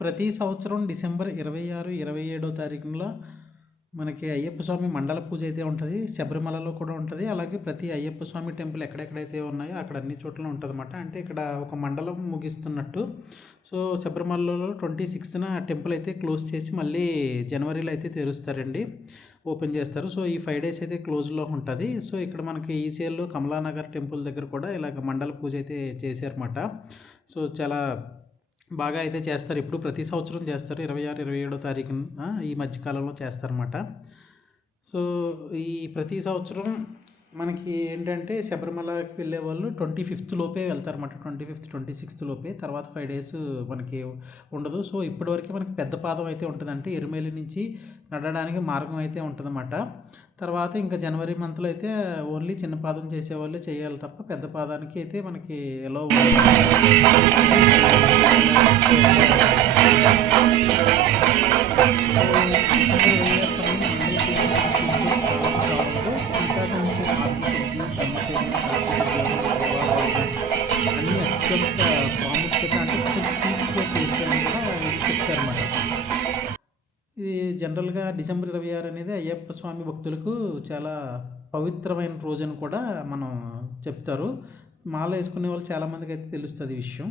ప్రతి సంవత్సరం డిసెంబర్ 26, 27 తారీఖున మనకి అయ్యప్ప స్వామి మండల పూజ అయితే ఉంటుంది. శబరిమలలో కూడా ఉంటుంది. అలాగే ప్రతి అయ్యప్ప స్వామి టెంపుల్ ఎక్కడెక్కడైతే ఉన్నాయో అక్కడ అన్ని చోట్ల ఉంటుందన్నమాట. అంటే ఇక్కడ ఒక మండలం ముగిస్తున్నట్టు. సో శబరిమలలో 26న టెంపుల్ అయితే క్లోజ్ చేసి మళ్ళీ జనవరిలో అయితే తెరుస్తారండి, ఓపెన్ చేస్తారు. సో ఈ 5 డేస్ అయితే క్లోజ్లో ఉంటుంది. సో ఇక్కడ మనకి ఈసీఎల్లో కమలానగర్ టెంపుల్ దగ్గర కూడా ఇలాగ మండల పూజ అయితే చేశారన్నమాట. సో చాలా బాగా అయితే చేస్తారు. ఇప్పుడు ప్రతి సంవత్సరం చేస్తారు. 26, 27 తారీఖున ఈ మధ్యకాలంలో చేస్తారన్నమాట. సో ఈ ప్రతి సంవత్సరం మనకి ఏంటంటే శబరిమలకి వెళ్ళే వాళ్ళు 25th లోపే వెళ్తారన్నమాట. 25th, 26th లోపే. తర్వాత 5 డేస్ మనకి ఉండదు. సో ఇప్పటివరకు మనకి పెద్ద పాదం అయితే ఉంటుంది. అంటే ఎరుమేలి నుంచి నడవడానికి మార్గం అయితే ఉంటుందన్నమాట. తర్వాత ఇంకా జనవరి మంత్లో అయితే ఓన్లీ చిన్న పాదం చేసేవాళ్ళు చేయాలి తప్ప పెద్ద పాదానికి అయితే మనకి ఎలా అన్ని అత్యంత ప్రాముఖ్యత అంటే చెప్తారన్నమాట. ఇది జనరల్గా డిసెంబర్ 26 అనేది అయ్యప్ప స్వామి భక్తులకు చాలా పవిత్రమైన రోజు అని కూడా మనం చెప్తారు. మాల వేసుకునే వాళ్ళు చాలామందికి అయితే తెలుస్తుంది ఈ విషయం.